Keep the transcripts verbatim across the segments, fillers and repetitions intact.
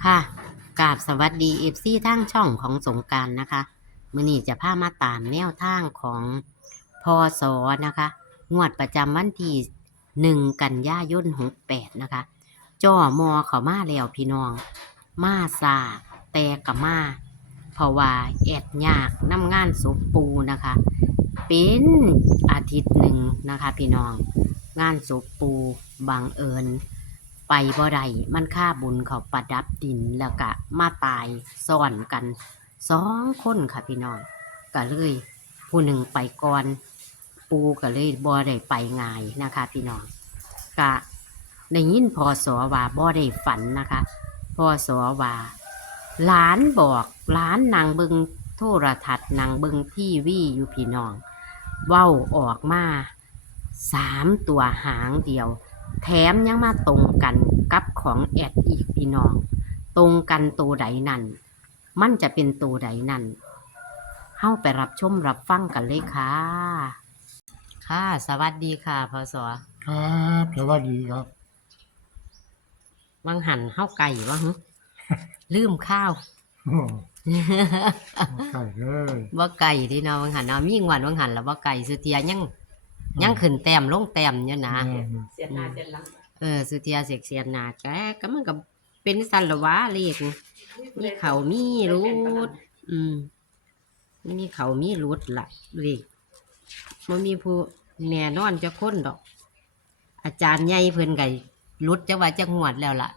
ค่ะกราบสวัสดีเอฟซีทั้งช่องของสงกรานต์นะคะมื้อนี้จะพามาตามแนวทางของพศนะคะงวดประจำวันที่หนึ่งกันยายนหกแปดนะคะจ่อมอเขามาแล้วพี่น้องมาซาแต่กะมาเพราะว่าแอดยากน้ำงานศพปูนะคะ เป็นอาทิตย์หนึ่งนะคะพี่น้องงานศพปูบังเอิญไปบ่ได้มันค่าบุญเขาประดับดินแล้วก็มาตายซ้อนกันสองคนค่ะพี่น้องก็เลยผู้หนึ่งไปก่อนปูก็เลยบ่ได้ไปง่ายนะคะพี่น้องก็ได้ยินพอสอว่าบ่ได้ฝันนะคะพอสอว่าหลานบอกหลานนางเบิงโทรทัศน์นางเบิงทีวีอยู่พี่น้องเว้าออกมาสามตัวหางเดียวแถมยังมาตรงกันกับของแอดอีกพี่น้องตรงกันตัวใดนั่นมันจะเป็นตัวใดนั่นเข้าไปรับชมรับฟังกันเลยค่ะค่ะสวัสดีค่ะพศครับสวัสดีครับวังหันเข้าไก่วะฮึ ลืมข้าวโอ้ไก่เลยว่าไก่ที่เนาะวังหันเนาะมีงวดวังหันแล้วว่าไก่สุเทียยังยังขึ้นแต้มลงแต้มอยู่นะเสียหน้าเสียหลังเออสุเทียเสกเสียนหนาแกก็มันก็เป็นสันละวะเลขมีเขามีรูดอืมมีเขามีรูดละเลขมันมีผู้แน่นอนจะค้นดอก อาจารย์ใหญ่เพิ่นไก่รุดจะว่าจะงวดแล้วล่ะ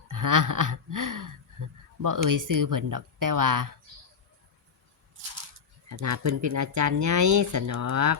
บ่เอ่ยซื้อเพิ่นดอก แต่ว่าขนาดเพิ่นเป็นอาจารย์ใหญ่สนอก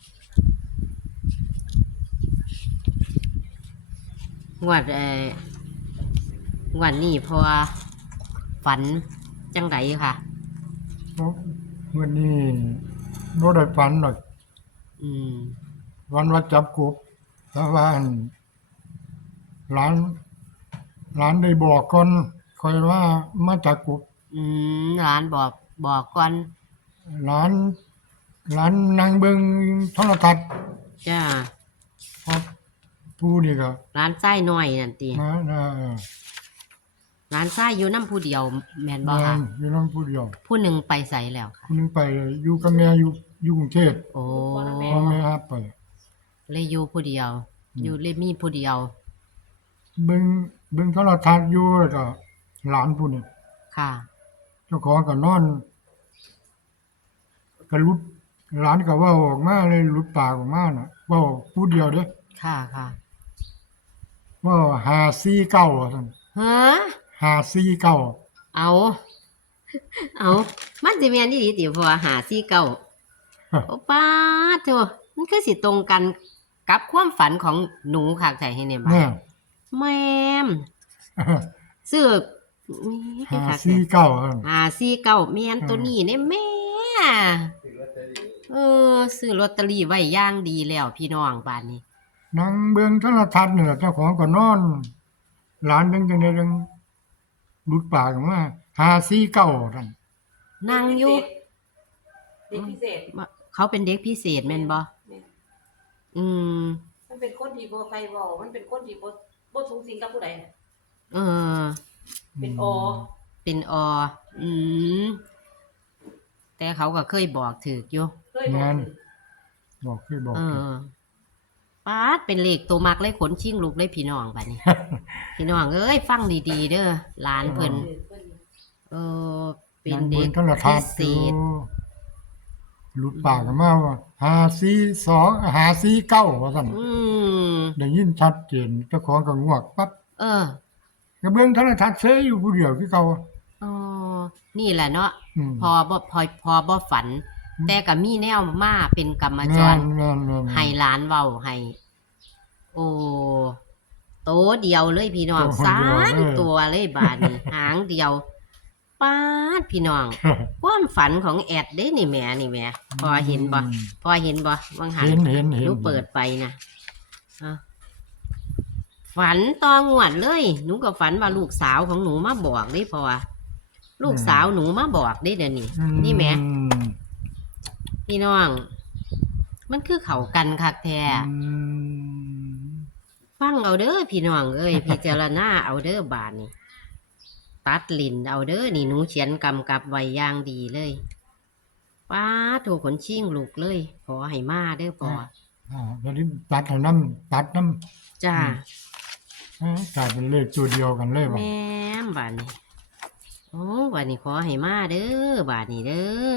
งวดเอ่องวดนี้พอฝันจังไดค่ะวันนี้บ่ได้ฝันหรอกอืมวันว่าจับกบแต่ว่าอั่นหลานหลานได้บอกก่อนคอยว่ามาจากกบอืมหลานบอกบอกก่อนหลานหลานนั่งเบิ่งโทรทัศน์จ้าพอผู้นี่ก็หลานไส้น้อยนั่นติมาเออหลานไส้อยู่น้ำผู้เดียวแม่นบ่แม่ค่ะนอยู่น้องผู้เดียวผู้หนึ่งไปใส่แล้วค่ะคนหนึงไปอยู่กับแม่อยู่อยู่กรุงเทพโอ้พ่อแม่หาไปเลยอยู่ผู้เดียวอืมอยู่เลยมีผู้เดียวเบิ่งเบิ่งโทรทัศน์อยู่แล้วก็หลานผู้นี้ค่ะเจ้าของก็นอนก็หลุดหลานก็เว้าออกมาเลยหลุดปากออกมาน่ะเว้าผู้เดียวเด้ค่ะค่ะเว้าห้าสี่เก้าว่าซั่นฮะห้าสี่เก้าเอา เอามันสิแม่นอีหลีติเพราะว่าหาซี่เก้าโอ้ป้าดโธ่มันคือสิตรงกันกับความฝันของหนูคักใจให้เนี่ยบ่าแม่แม่มซื้อนี่ห้าคักสี่แท้เก้าซั่นหาซี่เก้าแม่นอืมตัวนี้เนี่ยแม่ เออซื้อลอตเตอรี่ไว้อย่างดีแล้วพี่น้องบ้านนี้นั่งเบิ่งโทรทัศน์นี่ล่ะเจ้าของก็นอน หลานจังจังได๋จังหลุดปากออกมาห้าสี่เก้าซั่นนั่งอยู่เด็กพิเศษเขาเป็นเด็กพิเศษแม่นบ่อืมมันเป็นคนที่บ่ใครเว้ามันเป็นคนที่บ่บ่สูงสิงกับผู้ใดเออเป็นอเป็นออืม แต่เขาก็เคยบอกถือกอยู่เคยบอกบอกคือบอกเออป้าดเป็นเลขตัวมักเลยขนชิงลูกเลยพี่น้องบัดนี้ พี่น้องเอ้ยฟังดีๆเด้อหลานเพิ่น เออ เป็นนั่งเด็เบิ่กงโทรทัพิศน์เศอยู่ษหลุดปากออกมาว่าห้าสี่สอง ห้าสี่เก้าว่าซั่นอืมได้ยินชัดเจนเจ้าของก็งวกปั๊บเออก็เบิ่งโทรทัศน์เฉยอยู่ผู้เดียวคือเก่าอ๋อ นี่แหละเนาะอืมพอบ่พอพอบ่ฝันอืมแต่ก็มีแนวมาเป็นกรรมจแม่รนแม่นแม่นให้หลานเว้าให้ โอ้โตเดียวเลยพี่น้องโตสาเดียวมเลยตัวเลยบาดนี้ หางเดียวป้าดพี่น้องความฝันของแอดเด้นี่แหม่นี่แหม่พอเห็นบ่พอเห็นบ่วังหันเห็นเห็นเห็นหนูเปิดไปนะอ่ะฝันตองวดเลยหนูก็ฝันว่าลูกสาวของหนูมาบอกเด้พอลูกสาวหนูมาบอกเด้เดี๋ยวนี้อืนี่แหม่อืมพี่น้อง มันคือเขากันคักแท้อืมฟังเอาเด้อพี่น้องเอ้ย พิจารณาเอาเด้อบาดนี้ตัดลินเอาเด้อนี่หนูเขียนกำกับไว้อย่างดีเลยป้าถูกขนชิ่งลูกเลยขอให้มาเด้อพออ่าแล้วนี้ตัดเอาน้ำตัดน้ำจ้าอืมกลายเป็นเลขตัวเดียวกันเลยบ่แม่มบาดนี้โอ้บาดนี้ขอให้มาเด้อบาดนี้เด้อ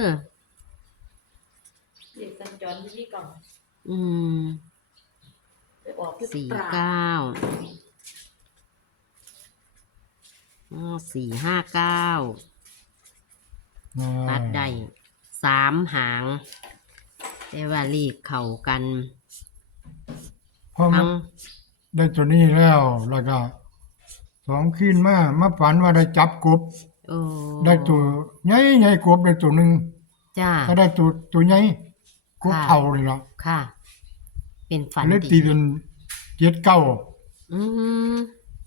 เด็กสัญจรที่พี่ก่อนอืมไปออกที่สี่ตราดเก้าอ๋อสี่ห้าเก้าอ่าตัดได้สามหาง แต่ว่าลีกเข่ากันพอมาทั้งได้ตัวนี้แล้วแล้วก็สองคืนมามาฝันว่าได้จับกบโอ้ได้ตัวใหญ่ใหญ่กบได้ตัวหนึ่งจ้าก็ได้ตัวตัวใหญ่กบค่ะเท่าเลยล่ะค่ะ เป็นฝันเลยดีตีเป็นเจ็ดเก้าอืม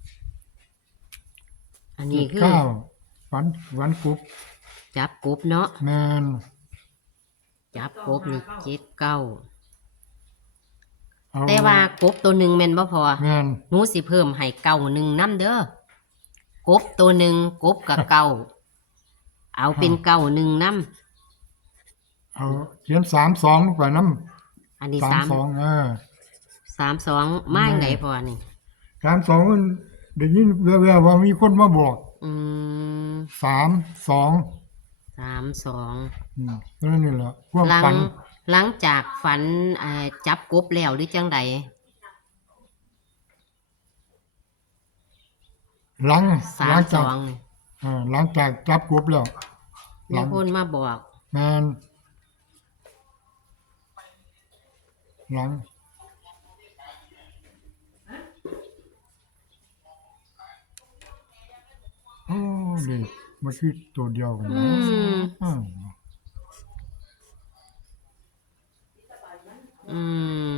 อันนี้คือเก้าฝันฝันกบจับกบเนาะแมนจับกบนี่เจ็ดเก้าเอาแต่ว่ากบตัวหนึ่งแม่นบ่พอแมนหนูสิเพิ่มให้เก้าหนึ่งน้ำเด้อกบตัวหนึ่งกบกับเก้าเอาเป็นเก้าหนึ่งน้เอาเขียนสามสองลงไปน้ำอันนี้ำสามสามสองเออสามสองไม้ไหนพอนี่สามสองมันได้ยินแว่วๆว่ามีคนมาบอกอืมสามสองสามสองอืมนั่นนี่แหละความหลังฝันหลังจากฝันเอ่อจับกบแล้วหรือจังใดหลังสาหลัมงสจากองเอ่อหลังจากจับกบแล้ว หลัมีงคนมาบอกแมนหลังโอ้นี่มันคือตัวเดียวกันอืนะมอืมอืม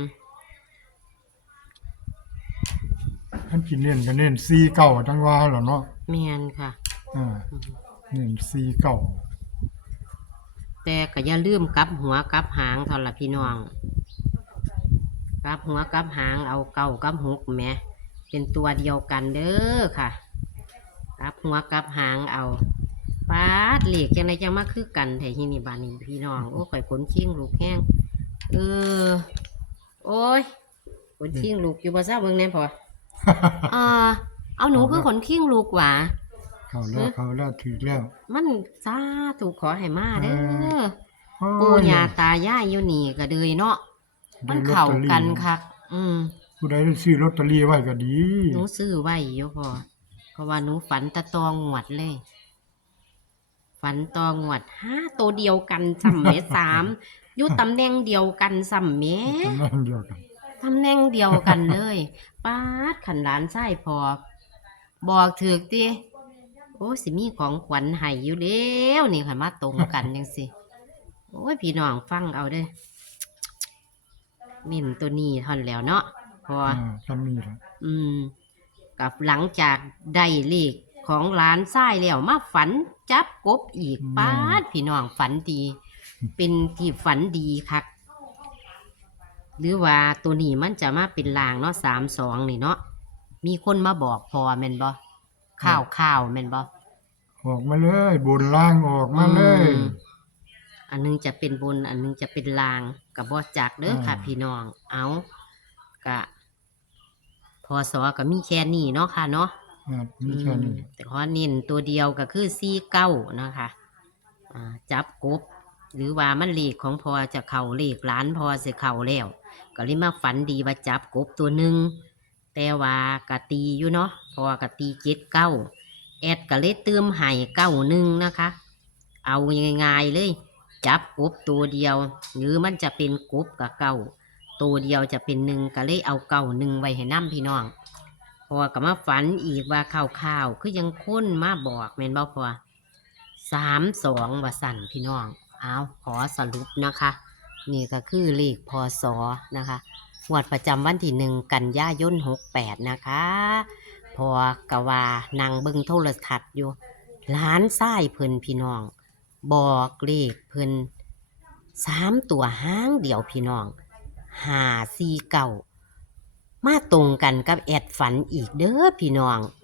ท่านกินเน้นก็เน้นซีเก่าจังว่าเหรอเนาะแม่นค่ะอ่าเน้นซีเก่าแต่ก็อย่าลืมกลับหัวกลับหางเท่าละพี่น้องกลับหัวกลับหางเอาเก้ากับหกแหมเป็นตัวเดียวกันเด้อค่ะกลับหัวกลับหางเอาปาดเหล็กจังไรจังมาคือกันแต่ที่นี่บานนี้พี่น้องโอ้ข่อยขนชิงลูกแห้งเออโอ้ยขนชิงลูกอยู่ภาษาเบิ่งแน่พออ่าเอาหนูคือขนชิงลูกหว่าเขาแล้วเขาแล้วถือแล้วมันสาถูกขอให้มาเด้เออโอ้ปู่ย่าตายายอยู่นี่ก็เลยเนาะมันเข้ากันคักอืมผู้ใดได้ซื้อลอตเตอรี่ไว้ก็ดีหนูซื้อไว้อยู่พอเพราะว่าหนูฝันตะตองหวดเลย ฝันตองหวดห้าตัวเดียวกันสัมเมสามอยู่ตำแหน่งเดียวกันสัมเมนั่นเดียวกันตำแหน่งเดียวกันเลยป้าดขันหลานไส้พอ บอกถือติโอ้สิมีของขวัญให้อยู่แล้วนี่ค่ะมาตรงกันยังสิโอ้ยพี่น้องฟังเอาเด้อเม่นตัวนี้เท่อนนแล้วเนาะพออ่าทำนี่ล่ะอืม กับหลังจากได้เลขของร้านไส้แล้วมาฝันจับกบอีกป้าดพี่น้องฝันดี เป็นที่ฝันดีคักหรือว่าตัวนี้มันจะมาเป็นลางเนาะสามสองนี่เนาะมีคนมาบอกพอแม่นบ่ข้าวข้าวแม่นบ่ออกมาเลยบนล่างออกมาเลยอืมอันหนึงจะเป็นบน อันหนึงจะเป็นลางกับบ่จักเด้อค่ะอ่าพี่น้องเอากะพอสอก็มีแค่นี้เนาะค่ะเนาะอ่ามีแค่นี้อืมแต่ขอเน้นตัวเดียวก็คือสี่เก้านะคะอ่าจับกบ หรือว่ามันเลขของพอจะเข่าเลขหล้านพอสิเข่าแล้ว ก็เลยมาฝันดีว่าจับกบตัวหนึ่งแต่ว่ากะตีอยู่เนาะพอกะตีเจ็ดเก้าแอดก็เลยเติมให้เก้าหนึ่งนะคะ เอาง่ายๆเลย จับกบตัวเดียว หรือมันจะเป็นกบกับเก้าตัวเดียวจะเป็นหนึ่งก็เลยเอาเก้าหนึ่งไว้ให้น้ำพี่น้อง พอก็มาฝันอีกว่าข่าวๆคือยังค้นมาบอกแม่นบ่พอสามสองว่าสั่นพี่น้องเอาขอสรุปนะคะ นี่ก็คือเลขพศนะคะงวดประจำวันที่หนึ่งกันยายนหกแปดนะคะ พอกะว่านางเบิงโทรทัศน์อยู่ร้านไส้เพิ่นพี่น้อง บอกเลขเพิ่นสามตัวห้างเดียวพี่น้องห้าสี่เก้ามาตรงกันกับแอดฝันอีกเด้อพี่น้อง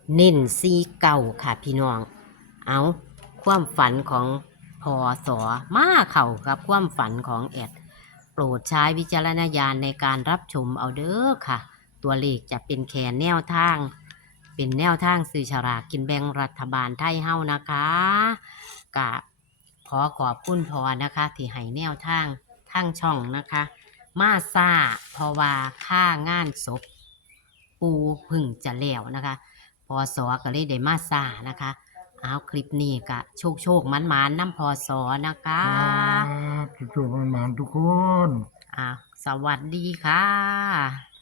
เน้นซีเก่าค่ะพี่น้อง เอาความฝันของพอสอมาเข้ากับความฝันของแอด โปรดใช้วิจารณญาณในการรับชมเอาเด้อค่ะ ตัวเลขจะเป็นแค่แนวทาง เป็นแนวทางซื้อฉลากกินแบ่งรัฐบาลไทยเฮานะคะกะขอขอบคุณพอนะคะ ที่ให้แนวทางทางช่องนะคะ มาซ่าเพราะว่าค่างานศพปูพึ่งจะแล้วนะคะพอสอก็เลยได้มาซ่านะคะเอาคลิปนี้ก็โชคโชคมันมันๆน้ำพอสอนะคะครับจุกๆมันๆทุกคนอ่าสวัสดีค่ะ